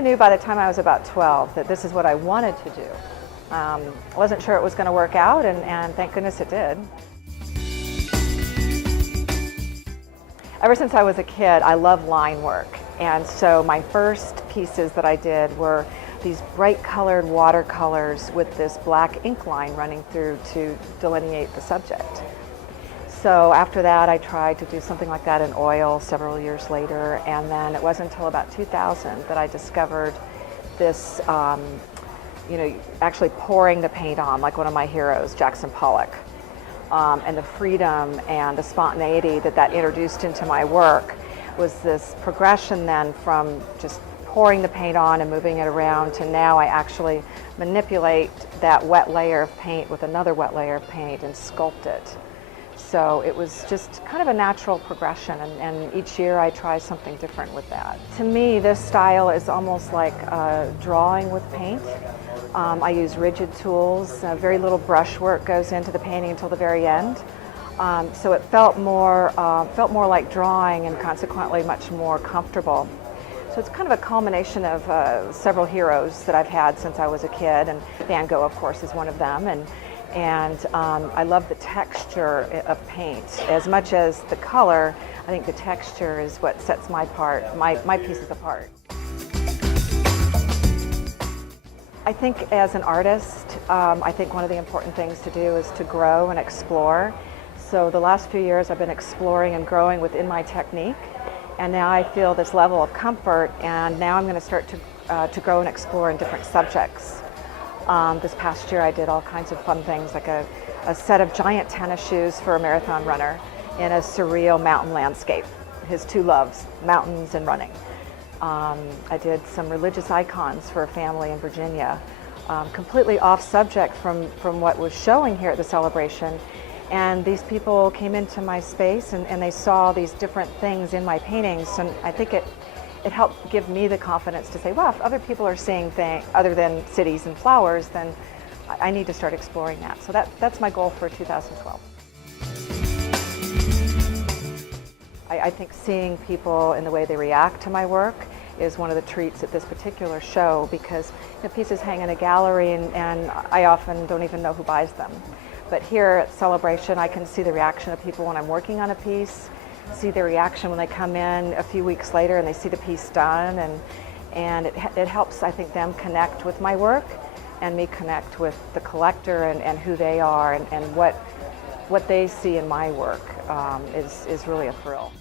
of knew by the time I was about 12 that this is what I wanted to do. I wasn't sure it was going to work out, and thank goodness it did. Ever since I was a kid, I love line work, and so my first pieces that I did were these bright colored watercolors with this black ink line running through to delineate the subject. So after that, I tried to do something like that in oil several years later, and then it wasn't until about 2000 that I discovered this, actually pouring the paint on, like one of my heroes, Jackson Pollock, and the freedom and the spontaneity that introduced into my work was this progression then from just pouring the paint on and moving it around to now I actually manipulate that wet layer of paint with another wet layer of paint and sculpt it. So it was just kind of a natural progression, and each year I try something different with that. To me, this style is almost like drawing with paint. I use rigid tools. Very little brush work goes into the painting until the very end. So it felt more like drawing, and consequently much more comfortable. So it's kind of a culmination of several heroes that I've had since I was a kid, and Van Gogh, of course, is one of them. And I love the texture of paint. As much as the color, I think the texture is what sets my pieces apart. I think as an artist, I think one of the important things to do is to grow and explore. So the last few years I've been exploring and growing within my technique, and now I feel this level of comfort, and now I'm going to start to grow and explore in different subjects. This past year I did all kinds of fun things, like a set of giant tennis shoes for a marathon runner in a surreal mountain landscape. His two loves, mountains and running. I did some religious icons for a family in Virginia, completely off subject from what was showing here at the celebration. And these people came into my space and they saw these different things in my paintings, and I think it helped give me the confidence to say, well, if other people are seeing things other than cities and flowers, then I need to start exploring that. So that's my goal for 2012. I think seeing people in the way they react to my work is one of the treats at this particular show, because pieces hang in a gallery and I often don't even know who buys them. But here at Celebration, I can see the reaction of people when I'm working on a piece, see their reaction when they come in a few weeks later and they see the piece done, and it helps, I think, them connect with my work and me connect with the collector and who they are, and what they see in my work is really a thrill.